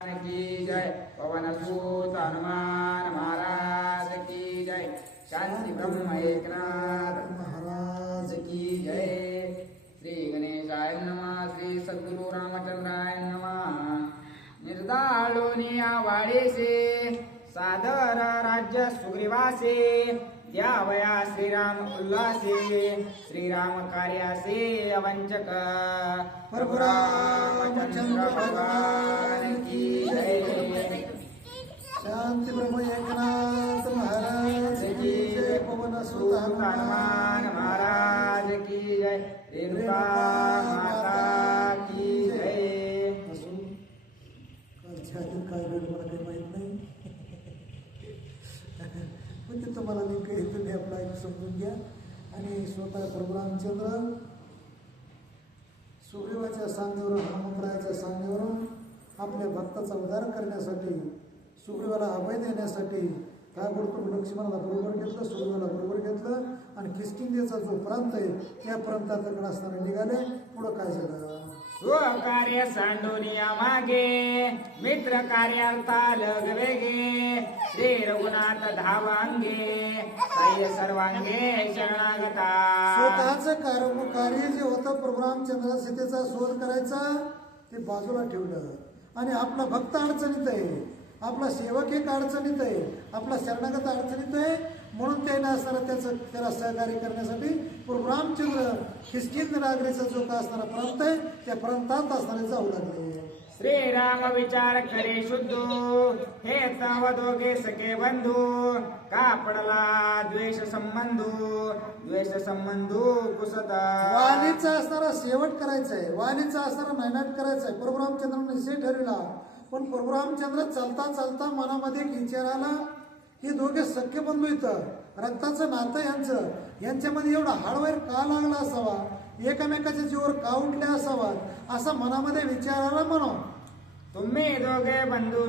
की जय। पवन सूत हनुमान महाराज की जय। शांति ब्रह्म एकनाथ महाराज की जय। श्री गणेशाय नमः। श्री सद्गुरु रामचंद्राय नमः। निर्दाळोनिया वाडेसे सादर राज्य सुग्रीवासे द्यावया श्रीराम उल्लासे श्रीराम कार्यासे अवंचक प्रभु रामचंद्र भगवान की जय। शांति ब्रह्म एकनाथ महाराज की जय। पवन सुत हनुमान महाराज की जय। रेणुका माता की जय। काय वेळ मला काही माहित नाही, पण ते तुम्हाला मी काही तुम्ही आपला एक समजून घ्या. आणि स्वतः प्रभू रामचंद्र सुग्रीवाच्या सांगण्यावरून हनुमंतरायाच्या सांगण्यावरून आपल्या भक्ताचा उद्धार करण्यासाठी सुग्रीवाला अभय देण्यासाठी काय बोलतो, लक्ष्मणाला बरोबर घेतलं, सुग्रीवाला बरोबर घेतलं आणि किष्किंधेचा जो प्रांत आहे त्या प्रांताकडे असताना निघाले. पुढं काय झालं? स्वकार्य सांडोनिया मागे मित्र कार्यार्था लगवेगे श्री रघुनाथ धावांगे साह्य सर्वांगे शरणागता. स्वतःच कार्य जे होतं प्रभू रामचंद्र सीतेचा शोध करायचा ते बाजूला ठेवलं आणि आपला भक्त अडचणीत आहे, आपला सेवक एक अडचणीत आहे, आपला शरणागत अडचणीत आहे. म्हणून त्याला असणारा त्याला सहकार्य करण्यासाठी प्रभू रामचंद्र किष्किंध नागरीचा जो का असणारा प्रांत आहे त्या प्रांतात असणारे जाऊ लागले. श्रीराम विचार करे शुद्ध हे तव दोघे सखे बंधू का पडला द्वेष संबंधू कुसता. वालीचा असणारा शेवट करायचा आहे, वालीचा असणारा नायनाट करायचा आहे. प्रभू रामचंद्राने निश्चय ठरविला, पण प्रभू रामचंद्र चालता चालता मनामध्ये एक विचार आला, हे दोघे सख्य बंधू इथं रक्ताचं नातं यांच्यामध्ये एवढा हाडवैर का लागला असावा, एकमेकाच्या जीवावर का उठले असावा असा मनामध्ये विचार आला. म्हणून तुम्ही दोघे बंधू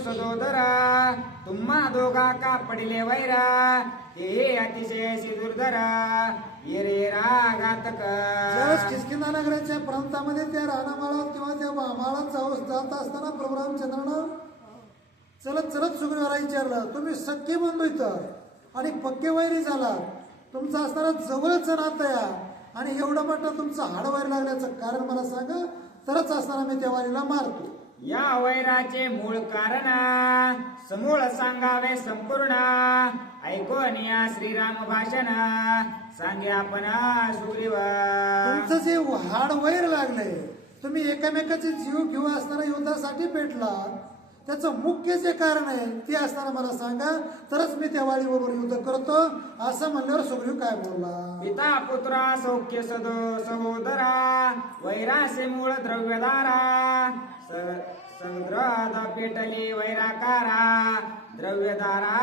सदोदरा तुम्हा दोघा का पडिले वैरा ते अतिशय दुर्धरा ये घातक. किष्किंधा नगराच्या प्रांतामध्ये त्या रानामाळात किंवा त्या माळात जात असताना प्रभू रामचंद्रानं चलत चलत सुग्रीवाला विचारलं, तुम्ही सख्खे बंधू इथं आणि पक्के वैरी झाला, तुमचं असणारा जवळच नातं या आणि एवढं मोठं तुमचं हाडवैर लागल्याचं कारण मला सांगा, तरच असताना मी त्या वारीला मारतो. या वैराचे मूळ कारण समूळ सांगावे संपूर्ण ऐकून या श्रीराम भाषण सांगे आपण सुग्रीव. तुमचं जे हाडवैर लागले, तुम्ही एकमेकाचे जीव घेऊ असणारा युद्धासाठी पेटला, त्याचं मुख्य जे कारण आहे ते असताना मला सांगा, तरच मी त्या वाडीबरोबर युद्ध करतो. असं म्हणल्यावर सुग्रीव काय बोलला? पिता पुत्रा सौख्य सहोदरा वैरासे मूळ द्रव्यदारा समुद्रात पेटली वैराकारा द्रव्यदारा.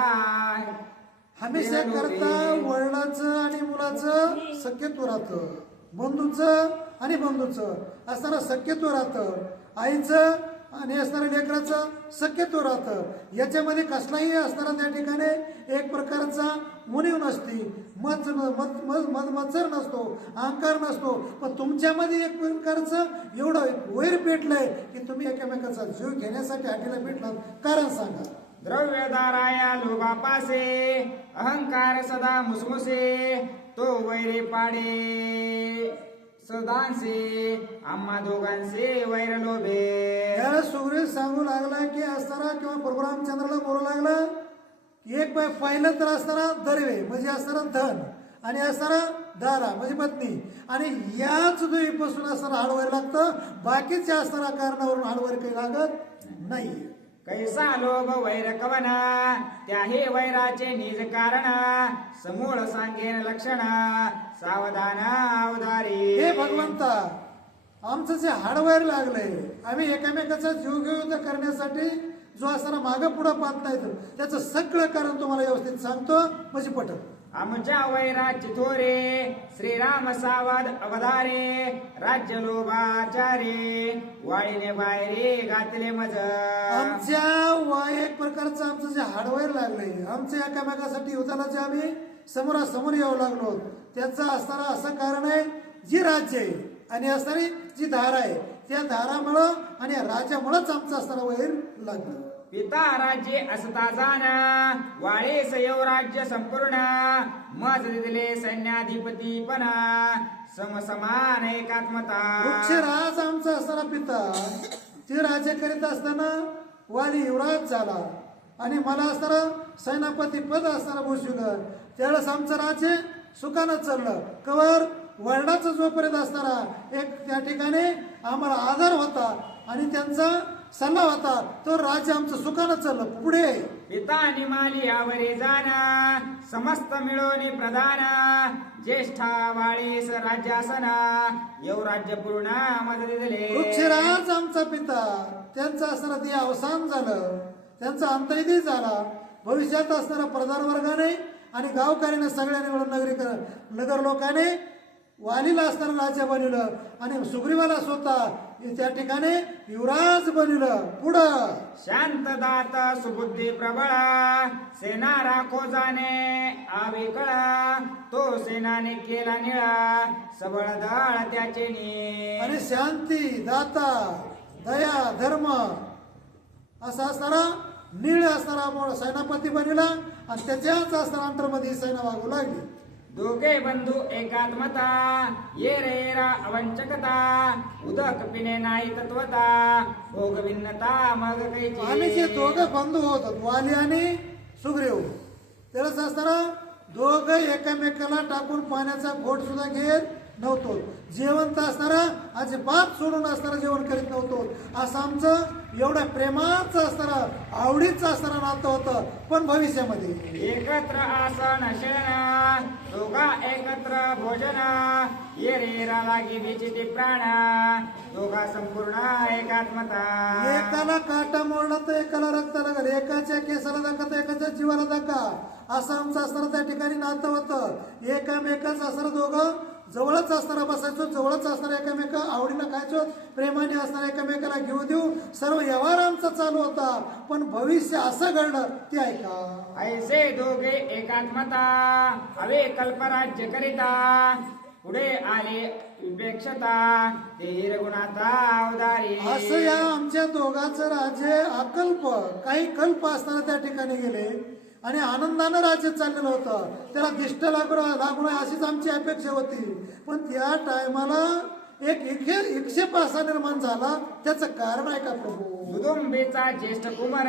हमेशा करता वडिलाचं आणि मुलाचं सख्यत्व राहतं, बंधूचं आणि बंधूचं असताना सख्यत्व राहतं, आईचं आणि असणाऱ्या लेकराचं सख्यत्व राहतं. याच्यामध्ये कसलाही असणारा त्या ठिकाणी एक प्रकारचा मुनीव नसती, मत्सर नसतो, अहंकार नसतो. पण तुमच्यामध्ये एक प्रकारचं एवढं वैर पेटलंय की तुम्ही एकमेकाचा जीव घेण्यासाठी हाटीला पेटला. कारण सांगा? द्रव्यदाराया लोभापासे अहंकार सदा मुसमुसे तो वैरे पाडे सदांसे आम्हा दोघांचे वैर लोभे. याला सुग्रीव सांगू लागला की असताना किंवा प्रभू रामचंद्राला बोलू लागला की एक पहिलं तर असताना दर्वे म्हणजे असताना धन आणि असताना दारा म्हणजे पत्नी आणि याच दुईपासून असताना हाडवैर लागतं, बाकीच्या असताना कारणावरून हाडवैर काही लागत नाही. कैसा लोभ वैर कवना त्या हे वैराचे निज कारण समूळ सांगेन लक्षण सावधान अवधारी. हे भगवंता, आमचं जे हाडवैर लागलंय, आम्ही एकमेकाचा जीव घेऊ करण्यासाठी जो असताना मागं पुढं पाहत नाही, त्याचं सगळं कारण तुम्हाला व्यवस्थित सांगतो म्हणजे पटत. आमच्या वैराची थोरे श्रीराम सावध अवधारे राज्य लोभाचारे वाळीने बाहेरे घातले मज. आमच्या एक प्रकारचं आमचं जे हाडवैर लागलंय, आमच्या एकामेकासाठी युद्धाला जे आम्ही समोरासमोर यावं लागलो, त्याचं असताना असं कारण आहे जी राज्य आहे आणि असणारी जी धारा आहे त्या दारामुळं आणि या राजामुळंच आमचं असताना वैर लागलं. पिता राज्ये असता जाण वाळे सयव राज्य संपूर्ण मज दिले सैन्याधिपती पण समसमान एकात्मता. वृक्षराज आमचा असताना पिता ते राज्य करीत असताना वाली युवराज झाला आणि मला असताना सेनापती पद असताना बसविलं. त्यावेळेस आमचं राज्य सुखानं चाललं. कवर वर्णाचा जोपर्यंत असताना एक त्या ठिकाणी आम्हाला आदर होता आणि त्यांचा सल्ला होता, तो राज्य आमचं सुखानं चाललं. पुढे पिता निमाली यावरी जाण समस्त मिळवणी प्रधान ज्येष्ठा वाळीस राज्यासना येऊ राज्य पूर्ण मज दिले. वृक्षराज आमचा पिता त्यांचं असताना ते अवसान झालं, त्यांचा अंतयदी झाला. भविष्यात असणारा प्रधान वर्गाने आणि गावकऱ्याने सगळ्यांनी मिळून नगर लोकांनी वालीला असताना राजा बनवलं आणि सुग्रीवाला स्वतः त्या ठिकाणी युवराज बनवलं. पुढं शांत दात सुबुद्धी प्रबळ सेना राखो जाणे आविकळ तो सेनाने केला निळा सबळ दळ त्याचे नी. आणि शांती दाता दया धर्म असा असणारा नीळ असणारा सेनापती बनला आणि त्याच्याच असताना अंतरमध्ये सेना वागू लागली. दोघे बंधू एकात्मता ये रेरा अवंचकता उदक पिणे नाही तत्वता भोग भिन्नता मग आणि जे कैची. दोघं बंधू होतात वाली आणि सुग्रीव, त्यालाच असताना दोघं एकामेकाला टाकून पाण्याचा घोट सुद्धा घेत नव्हतो. जेवण असणारा अजिबात सोडून असताना जेवण करीत नव्हतो. असं आमचं एवढ्या प्रेमाचं असताना आवडीचं असताना नातं होतं. पण भविष्यामध्ये एकत्र आसन शयन दोघा एकत्र भोजन ये रेरा लागी विचिती प्राण दोघा संपूर्ण एकात्मता. एकाला काटा मोडला तर एकाला रक्त लागल, एकाच्या केसाला धक्का तर एकाच्या जीवाला धक्का, असं आमचं असताना त्या ठिकाणी नातं होतं. एकामेकाच असताना दोघं जवळच असताना बसायचो, जवळच असणारा एकामेका आवडीनं खायचो, प्रेमाने असणारा एकामेकाला घेऊ देऊ सर्व व्यवहार आमचा चालू होता. पण भविष्य असं घडलं ते ऐका. ऐसे दोघे एकात्मता हवे कल्पराज्य करिता पुढे आले विपेक्षता ते गुणाता अवधारी. असं या आमच्या दोघांचं राज्य अकल्प काही कल्प असताना त्या ठिकाणी गेले आणि आनंदानं राज्य चाललेलं होतं. त्याला दिष्ट लागू नये अशीच आमची अपेक्षा होती. पण त्या टायमाला एक विक्षेप असा निर्माण झाला. त्याचं कारण आहे का प्रभू? दुदुंबीचा ज्येष्ठ कुमार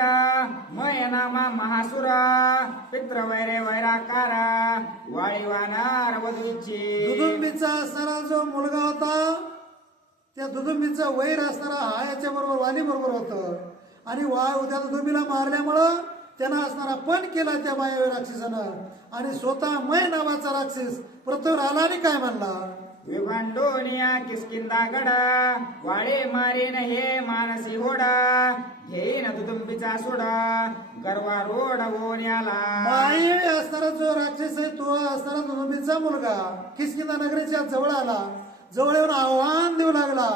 मय नामा महासुर पित्र वैरे वैराकार वाळी वानार वधूची. दुदुंबीचा असणारा जो मुलगा होता त्या दुदुंबीचा वैर असणारा हा याच्या बरोबर वाली बरोबर होतं आणि उद्या दुदुंबीला मारल्यामुळं त्यांना असणारा पण केला त्या मायावी राक्षसानं आणि स्वतः मय नावाचा राक्षस पृथ्वीवर आला आणि काय म्हणला? विभांडोनिया किस्किंदा गडा वाळे मारेन हे मानसी होडा घेईन दुदुंबीचा सोडा गरवा रोड ओण्याला. मायावी असणारा जो राक्षस आहे तो असणारा दुदुंबीचा मुलगा किस्किंदा नगरीच्या जवळ आला. जवळ येऊन आव्हान देऊ लागला.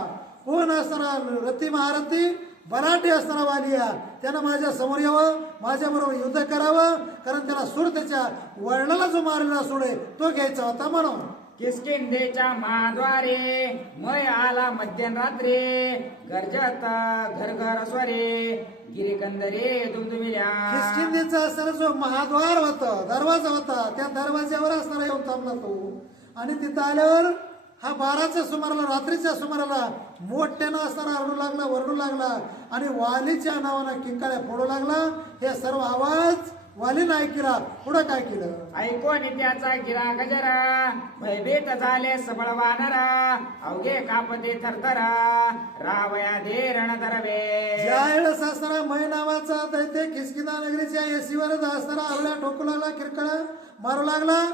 कोण असणारा रती महारथी बराटे असणारा वालिया त्यानं माझ्या समोर यावं, माझ्या बरोबर युद्ध करावं, कारण त्याला सूर त्याच्या वडिलाला जो मारलेला सोडे तो घ्यायचा होता म्हणून. किस्किंदेच्या महाद्वारे मय आला मध्यरात्री गरजत घर घर स्वरे गिरिकंदरे दुमदुमिल्या. किष्किंधेचा असणारा जो महाद्वार होता दरवाजा होता त्या दरवाज्यावर असणारा येऊन थांबला तो आणि तिथं आल्यावर हा 12च्या सुमाराला रात्रीच्या सुमाराला मोठ्यानं असताना आरडू लागला वरडू लागला आणि वालीच्या नावानं किंकाळ्या फोडू लागला. हे सर्व आवाज वालीनं ऐकला. पुढं काय केलं? ऐकून त्याचा गिरा गजरा भयभीत झाले सबळ वानरा अवघे कापते थरथरा रावया दे रण दरवे. ज्या वेळेस असणारा मै नावाचा दैत्य किष्किंधा नगरीच्या येशीवर असणारा आवल्या ठोकू लागला, किरकळा मारू लागला,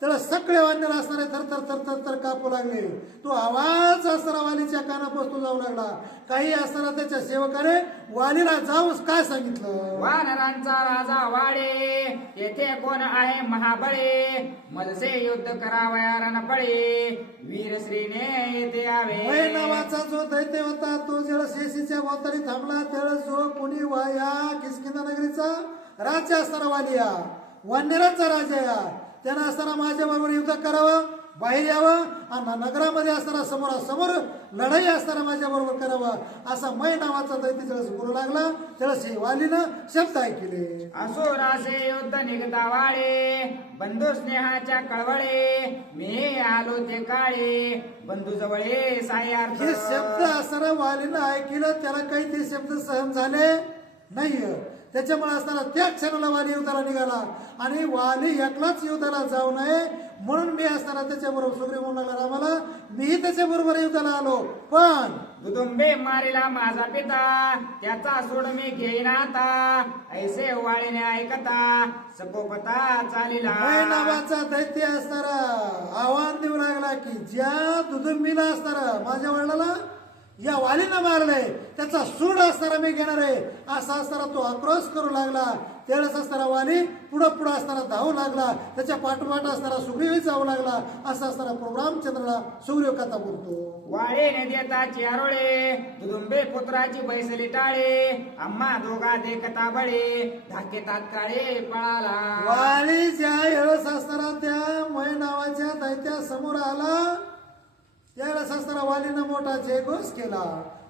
त्याला सगळे वानर असणारे थरथर थरथर तर कापू लागले. तो आवाज असणारा वालीच्या कानापासून जाऊ लागला. काही असताना त्याच्या सेवकाने वालीला जाऊ काय सांगितलं? वानरांचा राजा वाडे तेथे कोण आहे महाबळे मजसे युद्ध करावया रणपळे वीर श्रीने येथे यावे. मै नावाचा जो दैत्य होता तो जेव्हा शेषीच्या भोवताली थांबला त्यावेळेस जो कोणी या किष्किंधा नगरीचा राज्य असणारा वालिया वानरांचा राजा या त्यानं असताना माझ्या बरोबर युद्ध करावं, बाहेर यावं आणि नगरामध्ये असताना समोरासमोर लढाई असताना माझ्या बरोबर करावं असा मै नावाचा दैत्य ज्यावेळेस बोलू लागला त्यावेळेस हे वालीनं शब्द ऐकले. असुरासे युद्ध निघता वाळे, बंधू स्नेहाच्या कळवळे, मी आलो ते काळे, बंधू जवळे सायार्थ. हे शब्द असताना वालीनं ऐकलं, त्याला काही ते शब्द सहन झाले नाही. त्याच्यामुळे असताना त्या क्षणाला वाली युद्धाला निघाला आणि वाली एकलाच युद्धाला जाऊ नये म्हणून मी असताना त्याच्याबरोबर सुग्रीव म्हणू लागला रामाला, मीही त्याच्याबरोबर युद्धाला आलो. पण दुदुंबे मारिला माझा पिता, त्याचा सोड मी घेईन आता, ऐसे वाळीने ऐकता सकोपता चालिला. मै नावाचा दैत्य असणारा आव्हान देऊ लागला की ज्या दुदुंबीला असणारा माझ्या वडिलाला या वालीनं मारलंय त्याचा सूड असणारा मी घेणार आहे असा असताना तो आक्रोश करू लागला. त्यावेळेस असताना वाली पुढं पुढं असताना धावू लागला, त्याच्या पाठोपाठ असताना सुग्रीव जाऊ लागला. असा असताना प्रभू रामचंद्राला सुग्रीव कथा बोलतो. वाळीने देता चारोळे, दुदुंबे पुत्राची बैसली टाळे, आम्हा दोघा देखता बळे, धाके तात्काळे पळाला. वाली ज्या वेळेस असताना त्या मै नावाच्या दैत्या समोर आला त्यावेळेस असताना वालीनं मोठा जयघोष केला.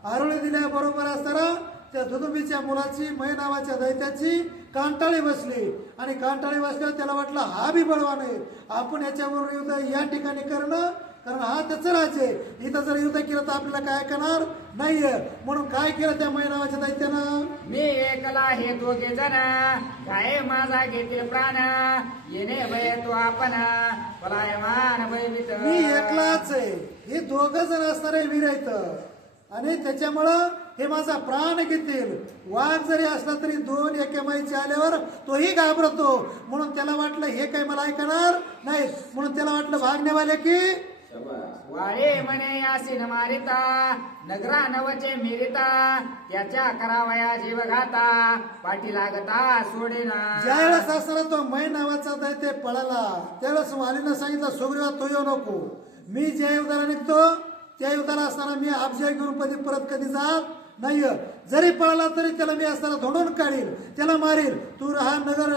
आरोळी दिल्याबरोबर असताना त्या दुदुंबीच्या मुलाची मै नावाच्या दैत्याची कांटाळी बसली आणि कांटाळी बसल्यावर त्याला वाटलं हा बी बळवान आहे, आपण याच्याबरोबर युद्ध या ठिकाणी करणं, कारण हा त्याचं राज्य आहे, इथं जर युद्ध केलं तर आपल्याला काय करणार नाहीये. म्हणून काय केलं त्या मै नावाच्या दैत्यानं, मी एकला हे दोघे जण, काय माझा घेतील प्राण, येणे भय तो आपण, पलायमान भयभीत. मी एकलाच आहे, हे दोघं जण असणारे वीर आहेत आणि त्याच्यामुळं हे माझा प्राण घेतील. वाघ जरी असला तरी दोन एकेमाईचे आल्यावर तोही घाबरतो. म्हणून त्याला वाटलं हे काही मला ऐकणार नाही, म्हणून त्याला वाटलं भागनेवाले की वाळे म्हणे यासीन मारिता, नगरा नवचे मिरिता, त्याच्या करावया जीव घाता, पाठी लागता सोडेना. ज्यावेळेस असताना तो मै नावाचा दैत्य पळाला त्यावेळेस वालीनं सांगितलं सुग्रीवा तू येऊ नको, मी ज्या युद्धाला निघतो त्या युद्धाला असताना मी अब्जा घेऊन परत कधी जात नाही. जरी पळाला तरी त्याला मी असताना धोडून काढील, त्याला मारील. तू हा नगर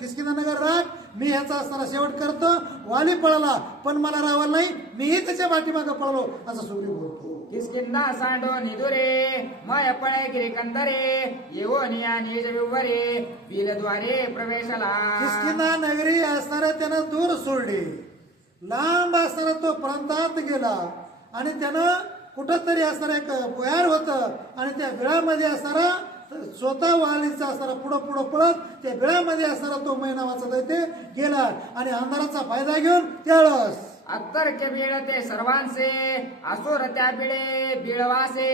किसकिंदा नगर राख, मी ह्याचा असताना शेवट करतो. वाली पळाला पण मला राहावं नाही, मीही त्याच्या पाठीमागं पळलो असं सुग्रीव बोलतो. किसकिंदा सांडो निदुरे, मय पळे गिरी कंदरे, येवो निया निज विवरे, बिलद्वारे प्रवेशला. किसकिंदा नगरी असणाऱ्या त्यानं दूर सोडली, लांब असताना तो प्रांतात गेला आणि त्यानं कुठंतरी असणारा एक भुयार होतं आणि त्या बिळामध्ये असणारा स्वतः वालीचा असणारा पुढं पुढं पळत त्या बिळामध्ये असणारा तो मै नावाचा दैत्य गेला आणि अंधाराचा फायदा घेऊन त्यावेळेस अत्तर के बीळ ते सर्वांचे, असुर त्या बिळे बिळवासे,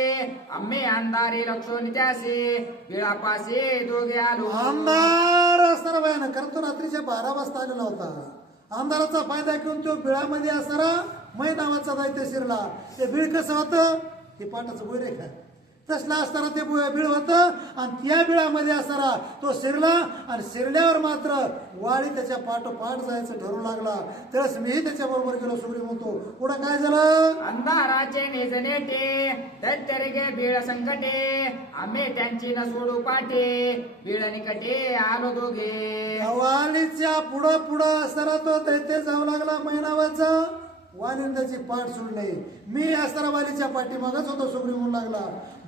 आम्ही अंधारी लक्षो नित्यासे, बिळापासे दोघे आलो. अंधार असणारा भयानक करतो. रात्रीच्या 12 वाजता आलेला होता. अंधाराचा फायदा घेऊन तो बिळामध्ये असणारा मै नावाचा दैत्य शिरला. ते बीळ कसं होतं, ते पाटाचं बोरे काय तसला असताना ते बीळ होतं आणि त्या बिळामध्ये असणारा तो शिरला आणि शिरल्यावर मात्र वाळी त्याच्या पाठोपाठ जायचं ठरू लागला. त्यावेळेस मीही त्याच्या बरोबर गेलो. सुग्रीव म्हणतो पुढं काय झालं, अंधाराचे निज नेटे, दैत्यरिगे बीळ संकटे, आम्ही त्यांची न सोडू पाठे, बीळ निकटे आलो दोघे. वालीच्या पुढं पुढं असताना तो दैत्य जाऊ लागला मै नावाचा. वालीने त्याची पाठ सोडली. मी असताना वालीच्या पाठीमागच होतो. सुग्रीव म्हणू लागला.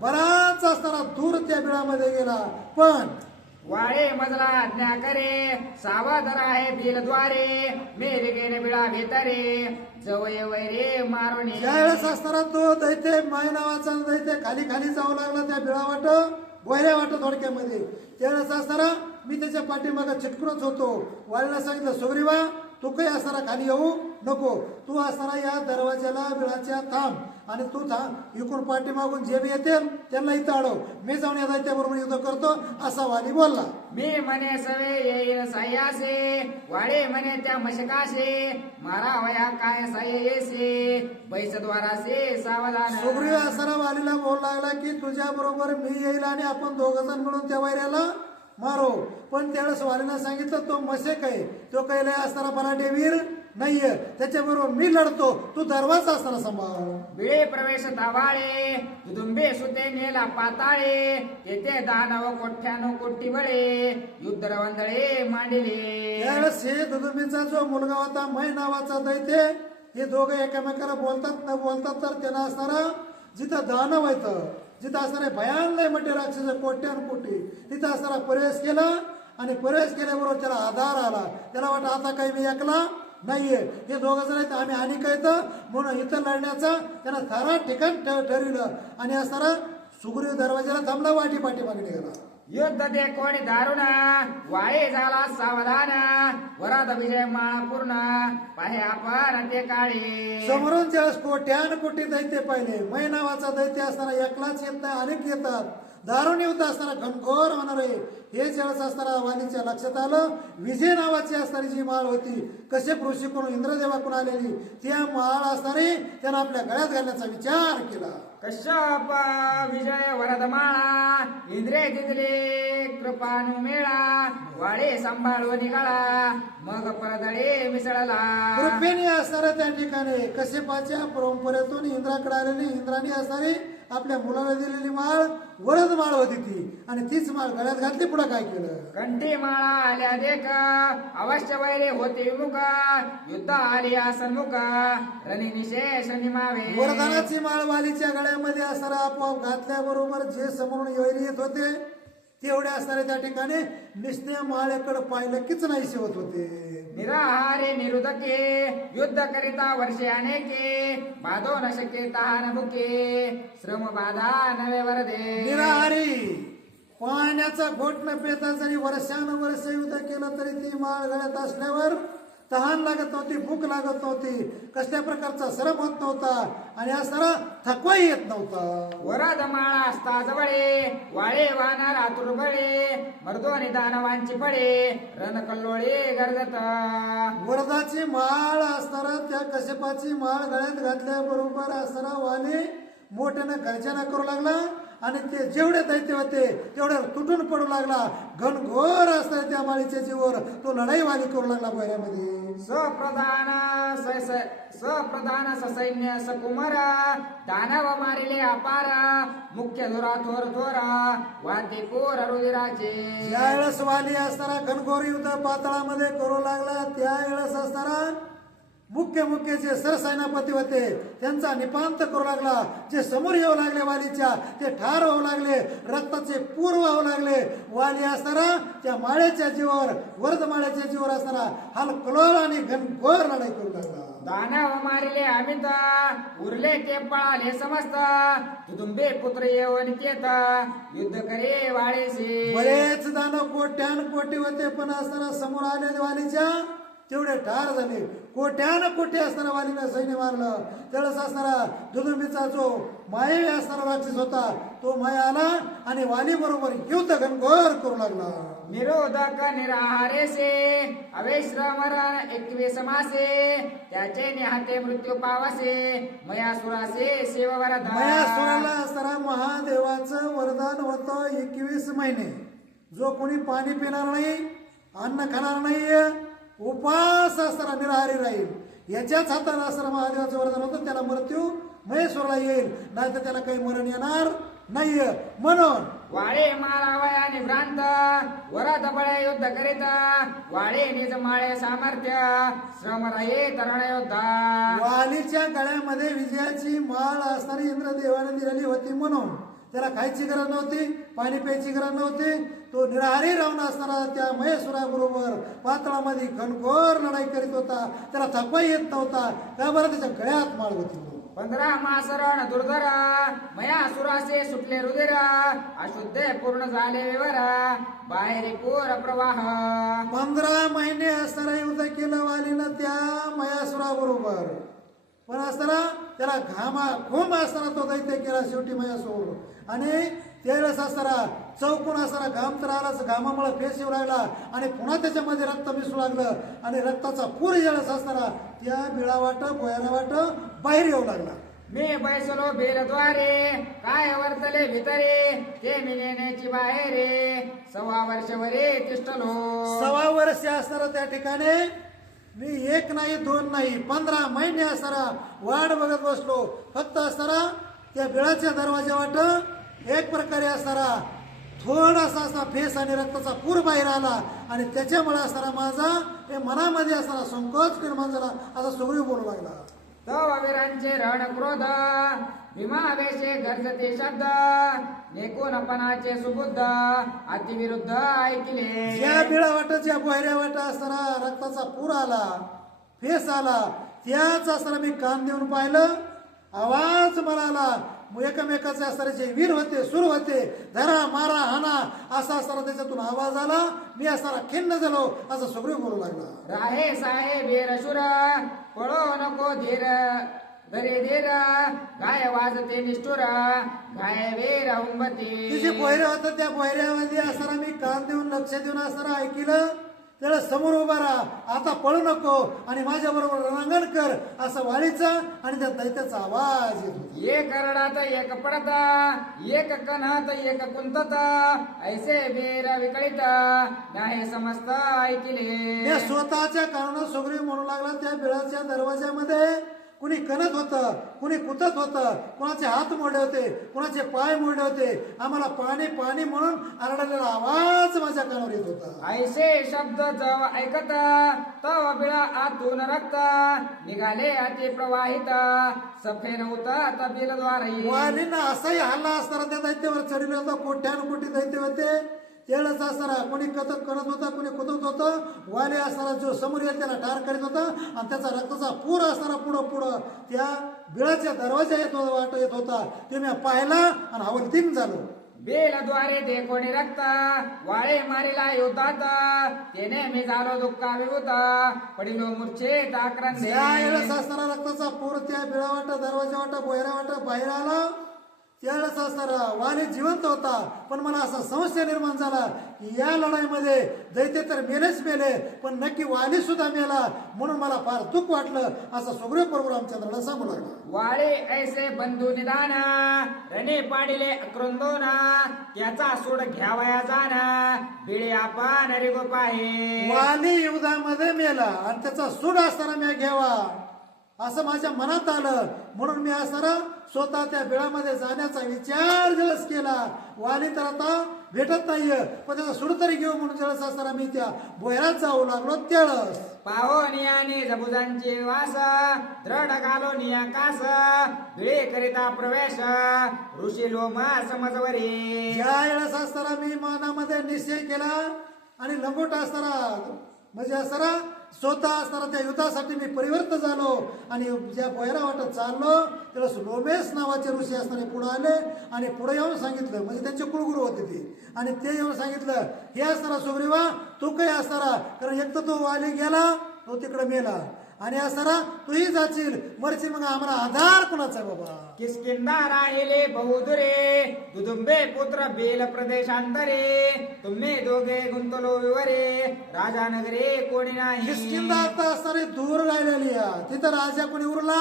बराच असताना दूर त्या बिळामध्ये गेला पण वाळे मजला आज्ञा करे, सावध आहे बिलद्वारे, मेरे गेने बिळा भेतरे, जवय वैरे मारुणी. ज्यावेळेस असताना तो दैत्य माय नावाचा दैत्य खाली खाली जाऊ लागला त्या बिळावाट गोऱ्या वाट थोडक्यामध्ये. त्यावेळेस असताना मी त्याच्या पाठीमागं चिटकूनच होतो. वालीला सांगितलं सुग्रीवा तू काही असताना खाली येऊ नको, तू असताना या दरवाजाला बिळाच्या थांब आणि तू इकडून पाठीमागून जे बी येतील त्यांना इथं अडव, मी जाऊन या दैत्याबरोबर युद्ध करतो असा वाली बोलला. मी म्हणे सवे येईल सायासे, वाळे म्हणे त्या मशकाशे, मारा वया काय साय येसे, बैसद्वारासे सावधान. सुग्रीव असताना वालीला बोलू लागला की तुझ्या बरोबर मी येईल आणि आपण दोघं जण मिळून त्या वैऱ्याला मारो. पण त्यावेळेस वालीनं सांगितलं तो मशक आहे, तो कैलाय असताना बलाढ्य वीर नाहीये, त्याच्याबरोबर मी लढतो, तू दरवाजा असताना सांभाळ. बिळे प्रवेश दावाळे, दुदुंबे सुते नेला पाताळे, तेथे दानव कोठ्यानो कोटी बळे, युद्ध रवंदळे मांडिले. त्यावेळेस हे दुदुंबीचा जो मुलगा होता मै नावाचा दैत्य हे दोघं एकमेकाला बोलतात न बोलतात तर त्यांना असणारा जिथं दानव येतं, जिथं असणारे भयान लय मोठे राक्षस कोट्यान कोटी, तिथं असणारा प्रवेश केला आणि प्रवेश केल्याबरोबर त्याला आधार आला. त्याला वाटतं आता काही मी ऐकला नाहीये, हे दोघं जण आहेत, आम्ही आणि काय तर म्हणून इथं लढण्याचा त्यानं थारा ठिकाण ठरविलं आणि असणारा सुग्रीव दरवाजाला थांबला, वाटी पाठीमागे निघाला. युद्ध ते कोणी दारुण वाळे झाला सावधान वरात विजय माळा पूर्ण पाहे आपण ते काळी. समोरून ज्यावेळेस कोट्यान कोटी दैत्य पाहिले, मै नावाचा दैत्य असताना एकलाच येत नाही, अनेक येतात. दारुण युद्ध असताना घनघोर होणार आहे हे ज्यावेळेस असताना वालीच्या लक्षात आलं. विजय नावाची असणारी जी माळ होती कश्यप ऋषीकडून इंद्रदेवाकडून आलेली, त्या माळ असणारी त्यानं आपल्या गळ्यात घालण्याचा विचार केला. कश्यप विजय वरद माळा इंद्रे दिदले कृपानु मेळा वाडे सांभाळून निघाला मग परदळे मिसळला. कृपेने असणाऱ्या त्या ठिकाणी कश्यपाच्या परंपरेतून इंद्राकडे आलेली, इंद्राने असणारी आपल्या मुलाला दिलेली माळ वरद माळ होती ती, आणि तीच माळ गळ्यात घातली. पुढे काय केलं? कंठी माळा आल्या देख अवश्य वैरे होते विमुख युद्ध आली सन्मुख रणी निशेष निमावे. वरदानाची माळ वालीच्या गळ्यामध्ये असणारा आपोआप घातल्याबरोबर जे समोरून वैरी येत होते तेवढे असणारे त्या ठिकाणी निस्त्या माळेकडे पाहिलं कीच नाहीसे होत होते. निराहारे निरुदके युद्ध करिता वर्षे अनेके बाधो न शक्य तहान भुके श्रम बाधा नवे वरदे. निराहारी पाण्याचा घोट न पेता जरी वर्षानुवर्ष युद्ध केलं तरी ती माळ गळ्यात असल्यावर तहान लागत नव्हती, भूक लागत नव्हती, कसल्या प्रकारचा श्रम होत नव्हता आणि असणारा थकवाही येत नव्हता. वरद माळा असता जवळे वाळे वाहणार आतुर बळे मर्दोनी दानवांची पडे रण कल्लोळे गरजत. वरदाची माळ असणारा त्या कश्यपाची माळ गळ्यात घातल्याबरोबर असणारा वाली मोठ्यानं गर्जना करू लागला आणि ते जेवढे दैत्य होते तेवढे तुटून पडू लागला. घनघोर असणाऱ्या त्या माळीच्या जीवर तो लढाई वाली करू लागला बोऱ्यामध्ये. सप्रधान ससैन्य सकुमार दानव मारिले अपार मुख्य धुरा थोर थोरा वाद्य कोर रुधिराचे. ज्यावेळेस वाली असणारा घनघोर युद्ध पातळामध्ये करू लागला त्यावेळेस असणारा मुख्य जे सरसेनापती होते त्यांचा निपांत करू लागला. जे समोर येऊ लागले वालीच्या ते ठार होऊ लागले, रक्ताचे पूर वाहू लागले. वाली असणारा त्या माळ्याच्या जीवावर वरद माळ्याच्या जीवावर असणारा हलकलोळ आणि घनघोर लढाई करू लागला. दानव मारिले अमित उरले के पळाले समस्त तुदुंबे पुत्र येऊन केत युद्ध करे वाळेसे. बरेच दानव कोट्यान कोटी होते पण असताना समोर आलेले वालीच्या तेवढे ठार झाले. कोट्यान कोटी असणारा वालीनं सैन्य मारलं. त्यावेळेस असणारा दुदुंबीचा जो मायावी असणारा राक्षस होता तो माया आला आणि वाली बरोबर युद्ध घनघोर करू लागला. निरोधक निराहारेसे अवेश्रमरण 21 मासे त्याचे निहाते मृत्यू पावसे मयासुरासे सेव वरदा. मयासुराला असणारा महादेवाचं वरदान होतं 21 महिने. जो कोणी पाणी पिणार नाही, अन्न खाणार नाही, उपास असताना निराहारी राहील, याच्याच हाताने असणारा महादेवाचं वरदान होतं. त्याला मृत्यू महेश्वरला येईल, नाही तर त्याला काही मरण येणार नाहीये. म्हणून वाळे मारावयाने भ्रांत वरद बळे युद्ध करीत वाळे निज माळे सामर्थ्य श्रम राये तरण योद्धा. वालीच्या गळ्यामध्ये विजयाची माळ असणारी इंद्रदेवाने दिलेली होती म्हणून त्याला खायची गरज नव्हती, पाणी प्यायची गरज नव्हती. तो निराहारी राहून असणारा त्या महेश्वराबरोबर पातळामध्ये घनघोर लढाई करीत होता. त्याला थकवा येत नव्हता. का बरं? त्याच्या गळ्यात माळ होती. 15 मासरण दुर्धर मयासुरासे सुटले रुधिर अशुद्ध पूर्ण झाले विवर बाहेर पूर प्रवाह. 15 महिने असणारा युद्ध केलं वालीनं त्या मयासुराबरोबर. पण असताना त्याला घुम असताना तो दैत्य केला शेवटी मयासूर. आणि त्यावेळेस असताना चौकून असताना घाम तर आलाच, घामामुळे फेस येऊ लागला आणि पुन्हा त्याच्यामध्ये रक्त मिसळू लागलं आणि रक्ताचा पूर ज्यावेळेस असताना त्या बिळावाट बोयारावाट बाहेर येऊ लागला. मी बैसलो बेलद्वारे काय वर्तले भितरे ते मी नेण्याची बाहेरे 6 वर्ष वरे तिष्ठलो. 6 वर्ष असणारा त्या ठिकाणी मी 1 नाही 2 नाही 15 महिने असणारा वाट बघत बसलो. फक्त असणारा त्या बिळाच्या दरवाजा वाट एक प्रकारे असणारा थोडासा असा फेस आणि रक्ताचा पूर बाहेर आला आणि त्याच्यामुळे असणारा माझा मनामध्ये असणारा संकोच निर्माण झाला. असा सुग्रीव बोलू लागला. तव वीरांचे रण क्रोध भीमावेशे गर्जते शब्द नेकोनपणाचे सुबुद्ध अतिविरुद्ध ऐकले ज्या बिळा वाटाच्या बोहऱ्या वाटा असताना रक्ताचा पूर आला, फेस आला, त्याच असताना मी कान देऊन पाहिलं, आवाज मला आला. एकमेकाचे असताना जे वीर होते, सुर होते, धरा मारा हाना असा असताना त्याच्यातून आवाज आला. मी असताना खिन्न झालो असं सुग्रीव बोलू लागला. राहे साहे वीर शुर पळो नको धीर धरे धीर गाय वाजते निष्ठुर गाय वीर उंबती. तिचे बोहऱ्या होतं, त्या बोहऱ्यामध्ये असताना मी कान देऊन लक्ष देऊन असताना ऐकलं. त्याला समोर उभा राहा, आता पळू नको आणि माझ्या बरोबर रणांगण कर असं वाळीचा आणि त्या दैत्याचा आवाज येतो. एक रडात एक पडता एक कणात एक कुंतत ऐसे वीर विकळित नाही समस्त ऐकिले. त्या स्वतःच्या कारणानं सुग्रीव म्हणू लागला. त्या बिळाच्या दरवाज्यामध्ये कुणी कणत होतं, कुणी कुतत होतं, कुणाचे हात मोडले होते, कुणाचे पाय मोडले होते. आम्हाला पाणी पाणी म्हणून आरडलेला आवाज माझ्या कानावर येत होता. ऐसे शब्द जव ऐकत तव बिळा आतून रक्त निघाले अति प्रवाहित सफेन होता तबिल द्वारी. वालींना असाही हल्ला असताना त्या दैत्यावर चढले होता. कोट्यानुकोटी दैत्य होते. त्यावेळेस असताना कोणी कथक करत होता, कोणी कुतत होतं. वाले असताना जो समोर येईल त्याला ठार करीत होता आणि त्याचा रक्ताचा पूर असताना पुढं त्या बिळाच्या दरवाजा वाट येत होता. ते मी पाहिला आणि हवलतीन झालो. बेलद्वारे दे कोणी रक्त वाळे मारिला युद्धात तेने मी झालो दुःखाविभूत पडिलो मूर्छेत आक्रंदे. त्यावेळेस असताना रक्ताचा पूर त्या बिळा वाटा, दरवाजा वाटा, बोहरा वाटा बाहेर आला. त्यावेळेस असताना वाली जिवंत होता. पण मला असा संशय निर्माण झाला की या लढाईमध्ये दैत्य तर मेलेच मेले, पण नक्की वाली सुद्धा मेला. म्हणून मला फार दुःख वाटलं असं सुग्रीव प्रभू रामचंद्राला सांगू लागला. वाळे ऐसे बंधू निदान रणे पाडिले अक्रोंदोना त्याचा सूड घ्यावया जाना बिळे आपण रे गोपाहे. वाली युद्धामध्ये मेला आणि त्याचा सूड असताना मी घ्यावा असं माझ्या मनात आलं. म्हणून मी असताना स्वतः त्या बिळामध्ये जाण्याचा विचार जळस केला. वाली तर आता भेटत नाहीये, पण त्याचा सूड तरी घेऊ म्हणून जळस असताना मी त्या बोहऱ्यात जाऊ लागलो. त्याळस पाहो नियाने जबुजांचे वास द्रढ घालो निया कास बिळे करिता प्रवेश ऋषी लोमा समजवरी. ज्या वेळेस असताना मी मनामध्ये निश्चय केला आणि लंगोट असताना म्हणजे असताना स्वतः असताना त्या युद्धासाठी मी परिवर्तन झालो आणि ज्या बोहरा वाटत चाललो त्याला लोमेश नावाचे ऋषी असताना पुढे आले आणि पुढे येऊन सांगितलं. म्हणजे त्यांचे कुलगुरू होते ते आणि ते येऊन सांगितलं, हे असताना सुग्रीवा तू काही असताना, कारण एक तर तो वाली गेला, तो तिकडे मेला आणि असताना तूही जाशील मरशील, मग आम्हाला आधार कुणाचा बाबा. किस्किंदा राहिले बहुदुरे दुदुंबे पुत्र बेल प्रदेशांतरे तुम्ही दोघे गुंतलो विवरे राजानगरे कोणी नाही. किष्किंधा आता असणारी दूर राहिलेली आहे, तिथं राजा कोणी उरला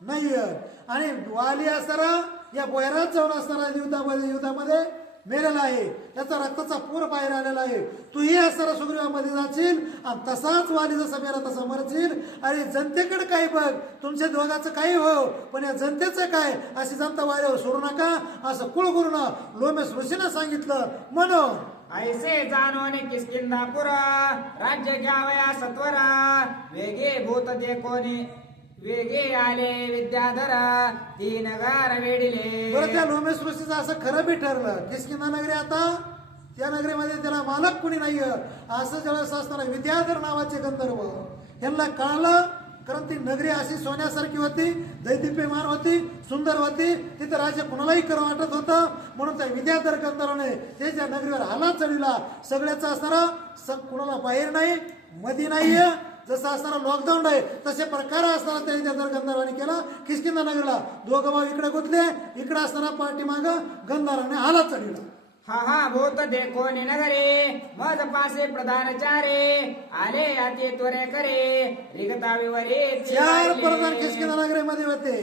नाहीये आणि वाली असताना या बोहऱ्यात जाऊन असताना युद्धामध्ये मेलेला आहे. त्याचा रक्ताचा पूर बाहेर आलेला आहे. तूही असताना सुग्रीवामध्ये जाशील आणि तसाच वाली जसा मेला तसा मरशील. अरे जनतेकडे काही बघ, तुमच्या दोघांचं काही हो, पण या जनतेचं काय, अशी जनता वाऱ्यावर सोडू नका असं कुलगुरूनं लोमेश ऋषीनं सांगितलं. म्हणून ऐसे जाणोने किस्किंदापुर राज्य घ्यावया सत्वरा वेगे भूत दे कोणी वेगे आले विद्याधर तीन गार वेडिले. बरं त्या लोमेश ऋषीचं असं खरं बी ठरलं. किष्किंधा नगरी आता त्या नगरीमध्ये त्याला मालक कुणी नाहीये असं ज्यावेळेस असताना विद्याधर नावाचे गंधर्व यांना कळलं. कारण ती नगरी अशी सोन्यासारखी होती, दैदिप्यमान होती, सुंदर होती, तिथं राज्य कुणालाही करू वाटत होतं. म्हणून त्या विद्याधर गंधर्वाने त्याच्या नगरीवर हल्ला चढविला. सगळ्याचा असताना कुणाला बाहेर नाही, मधी नाहीये, जसं असताना लॉकडाऊन आहे तसे प्रकार असताना त्या विद्याधर गंधर्वाने केला. किष्किंधा नगरीला दोघं भाऊ इकडे गुंतले, इकडे असताना पाठीमाग गंधर्वाने हल्ला चढविला. हा हा भूत देखो नगरे मज पासे प्रधान चारे आले अति त्वरे करे रिगता विवरे. 4 प्रधान किष्किंधा नगरीमध्ये होते,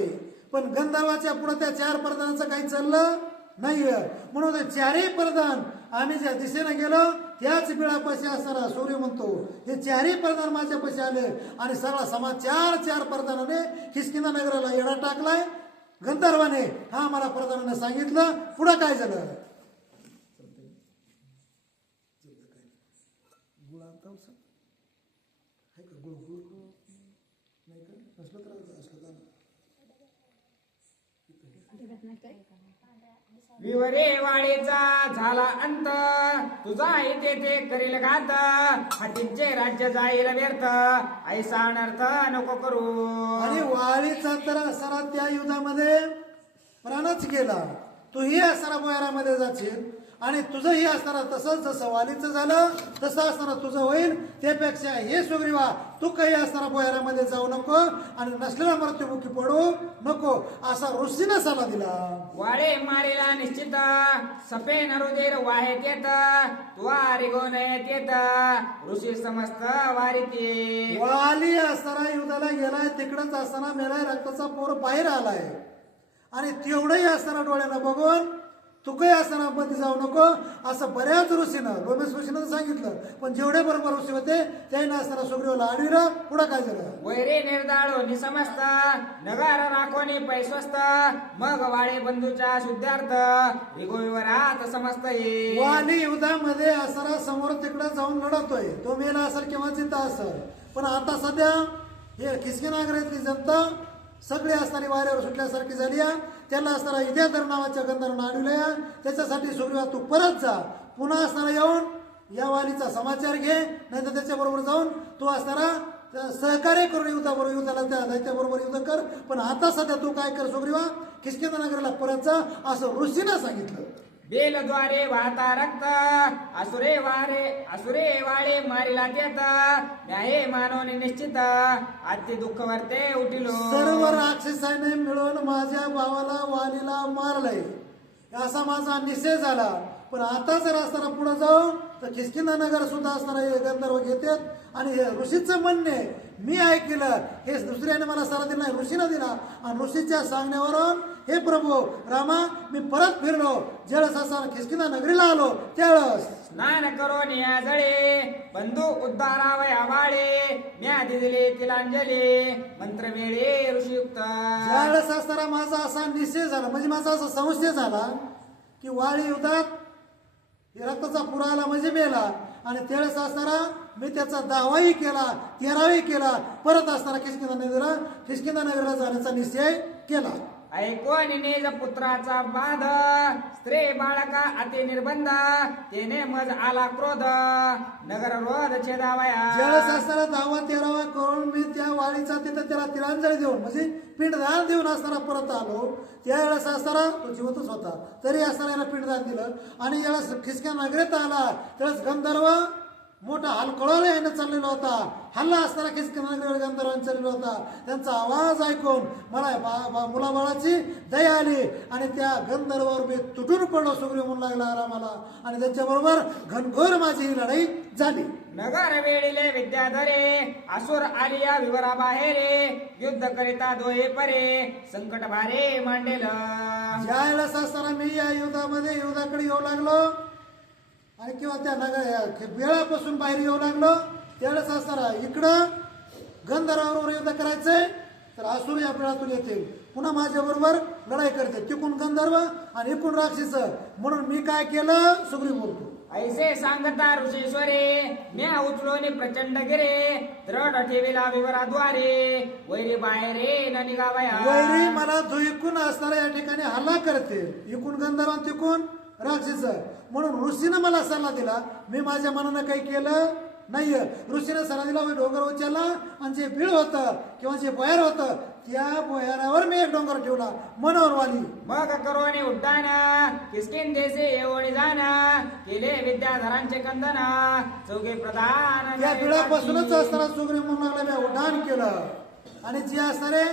पण गंधर्वाच्या पुढे त्या 4 प्रधानाचं काही चाललं नाहीये. म्हणून ते 4ही प्रधान आम्ही ज्या दिशेने गेलो त्याच बिळापाशी असताना सूर्य म्हणतो हे 4ही प्रधान माझ्यापाशी आले आणि सगळा समाज 4 प्रधानाने किष्किंधा नगराला येडा टाकलाय. गंधर्वाने हा मला प्रधानाने सांगितलं. पुढे काय झालं, गुळ आणता नाही का, गुळ गुळ नाही का, असलं तर असलं विवरे वाळीचा झाला अंत, तुझा इथे ते करील घात, हातींचे राज्य जाईल व्यर्थ, ऐसा अनर्थ नको करू. आणि वाळीचा तर असताना त्या युद्धामध्ये प्राणच गेला. तूही असताना बोयारामध्ये जाशील आणि तुझंही असताना तसंच जसं वालीचं झालं तसं असताना तुझं होईल. त्यापेक्षा हे सुग्रीवा तू काही असताना बोयारामध्ये जाऊ नको आणि नसलेला मृत्युमुखी पडू नको असा ऋषीने सल्ला दिला. वाळे मारेला निश्चित, सपे नरुदेर वाहेत येत, तुवारी गोन येत, ऋषी समस्त वारीते. वाली असताना युद्धाला गेलाय, तिकडच असताना मेलाय, रक्ताचा पोर बाहेर आलाय आणि तेवढंही असताना डोळ्यानं बघून तू काही असताना मध्ये जाऊ नको असं बऱ्याच ऋषीनं लोमेश ऋषीनं सांगितलं. पण जेवढे बरोबर ऋषी होते त्याने असताना सुग्रीवाला आडविलं. पुढं काय झालं? वैरे निर्दाळो निसमस्त, नगार राखोनी पैस्वस्त, मग वाळे बंधूच्या शुद्धार्थ, रिगोविवरात समस्त ये. वाली युद्धामध्ये असताना समोर तिकडे जाऊन लढतोय. तो मेला असेल किंवा जिता असेल. पण आता सध्या हे खिसकी नागरातली जनता सगळे असताना वाऱ्यावर सुटल्यासारखी झाली. त्याला असताना विद्याधर नावाच्या गंधर्वानं अडविलंय. त्याच्यासाठी सुग्रीवा तू परत जा, पुन्हा असताना येऊन या वालीचा समाचार घे, नाही तर त्याच्याबरोबर जाऊन तू असताना सहकार्य करून युद्धाबरोबर युद्धाला त्या दैत्याबरोबर युद्ध कर. पण आता सध्या तू काय कर सुग्रीवा, किष्किंधा नगराला परत जा असं ऋषीनं सांगितलं. बेलद्वारे वाहता रक्त, असुरे वाळे मारिला तेत, न्याये मानवने निश्चित, अति दुःख वर्ते उठिलो. सर्व राक्षसाने मिळून माझ्या भावाला वालीला मारलंय असा माझा निश्चय झाला. पण आता जर असताना पुढे जाऊ तर किष्किंधा नगर सुद्धा असताना हे गंधर्व घेतात आणि हे ऋषीचं म्हणणे मी ऐकलं. हे दुसऱ्याने मला सल्ला दिला नाही, ऋषीनं दिला. आणि ऋषीच्या सांगण्यावरून हे प्रभू रामा मी परत फिरलो. ज्यावेळेस असताना किष्किंधा नगरीला आलो त्यावेळेस स्नान करो निया जळे, बंधू उद्धारावया वाळे, म्या दिले तिलांजली, मंत्र वेळे ऋषीयुक्त. ज्यावेळेस असताना माझा असा निश्चय झाला, म्हणजे माझा असा संशय झाला की वाळी युद्धात रक्ताचा पुरा आला म्हणजे मेला. आणि त्यावेळेस असताना मी त्याचा 10वाही केला, 13वाही केला. परत असताना किष्किंधा नगरला जाण्याचा निश्चय केला. ऐकून निज पुत्राचा बाध, स्त्री बाळका अति निर्बंध, तेने मज आला क्रोध, नगर रोध छेदावया. ज्यावेळेस असताना 10वा 13वा करून मी त्या वाळीचा तिथं त्याला तिलांजली देऊन म्हणजे पिंडदान देऊन असताना परत आलो. त्यावेळेस असताना तो जिवंतच होता, तरी असताना याला पिंडदान दिलं. आणि यावेळेस किष्किंधा नगरीत आला त्यावेळेस गंधर्व मोठा हलकळोला यानं चाललेला होता. हल्ला असताना किष्किंधा नगरीवर गंधर्वांनी चाललेला होता. त्यांचा आवाज ऐकून मला मुलाबाळाची दया आली आणि त्या गंधर्वावर मी तुटून पडलो. सुग्रीव म्हणू लागला रामाला आणि त्यांच्याबरोबर घनघोर माझी ही लढाई झाली. नगर वेळीले विद्याधरे, असुर आलिया विवरा बाहेरे, युद्ध करिता दोहे परे, संकट भारे मांडेल. ज्या वेळेस असताना मी या युद्धाकडे येऊ लागलो आणि किंवा त्या वेळापासून बाहेर येऊ लागलो त्यावेळेस असताना इकडं गंधर्वाबरोबर युद्ध करायचंय तर असुर या पिळातून येतील, पुन्हा माझ्या बरोबर लढाई करते. तिकून गंधर्व आणि इकून राक्षस. म्हणून मी काय केलं सुग्रीव बोलतो. ऐसे सांगता ऋषीश्वरे, म्या उचलोनी प्रचंड गिरे, दृढ ठेविला विवराद्वारे, वैरी बाहेरे न निघावया. वैरी मला इकून असताना या ठिकाणी हल्ला करते, इकून गंधर्व आणि तिकून राक्षस. म्हणून ऋषीनं मला सल्ला दिला. मी माझ्या मनानं काही केलं नाहीये. ऋषीने सल्ला दिला डोंगर उचलला आणि जे बीळ होतं किंवा जे बोयार होतं त्या बोयारावर मी एक डोंगर ठेवला मनावर वाली. मग करोनी उड्डाण, किष्किंधेचे येवणी जाना, केले विद्याधरांचे कंदना, चौघे प्रधान. या बिळापासूनच असताना सुग्रीव म्हणू लागला मी उड्डाण केलं आणि जे असणारे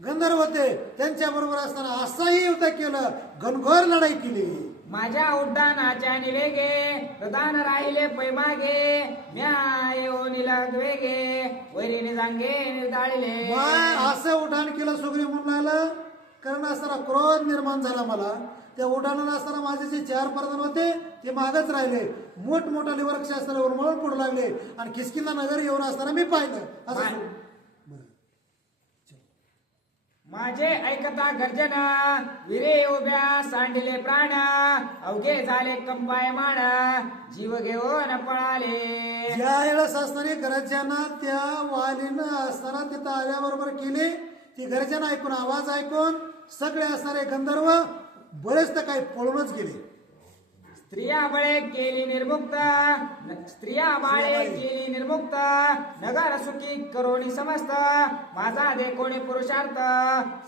गंधर्व होते त्यांच्या बरोबर असताना असंही युद्ध केलं, घनघोर लढाई केली. माझ्या उड्डाणाच्या निवेगे, प्रधान राहिले पैमागे, म्या येऊन वेगे, वैरीने जांगे निर्दाळले. असं उड्डाण केलं सुग्रीव म्हणाला. कारण असताना क्रोध निर्माण झाला मला. त्या उड्डाणाला असताना माझे जे 4 प्रधान होते ते मागच राहिले. मोठमोठाले वृक्ष असताना उरमळून पडू लागले आणि किष्किंधा नगर येऊन असताना मी पाहिलं. असं माझे ऐकता गर्जना, विरे उभ्या सांडिले प्राण, अवघे झाले कंपायमान, जीव घेऊन पळाले. ज्या वेळेस असणारी गर्जना त्या वालीनं असताना तिथं आल्याबरोबर केली. ती गर्जना ऐकून आवाज ऐकून सगळे असणारे गंधर्व बरेच तर काही पळूनच गेले. स्त्रिया बाळे केली निर्मुक्त, स्त्रिया बाळे केली निर्मुक्त, नगर सुखी करोणी समस्त, माझा दे कोणी पुरुषार्थ,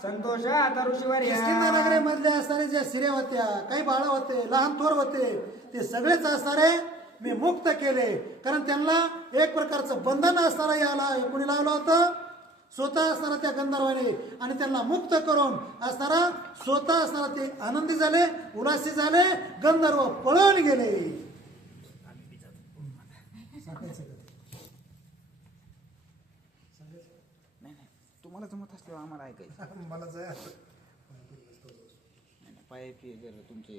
संतोष ऋषीवर किष्किंधा मधल्या असणारे ज्या स्त्रिया होत्या, काही बाळ होते, लहान थोर होते, ते सगळेच असणारे मी मुक्त केले. कारण त्यांना एक प्रकारचं बंधन असणारा याला कोणी लावलं होतं, स्वतः असणारा त्या गंधर्वाने, आणि त्यांना मुक्त करून असणारा स्वतः असणारा ते आनंदी झाले, उल्हासी झाले, गंधर्व पळून गेले. नाही तुम्हाला जमत असल्यावर आम्हाला ऐकायचं. मला पाय जर तुमचे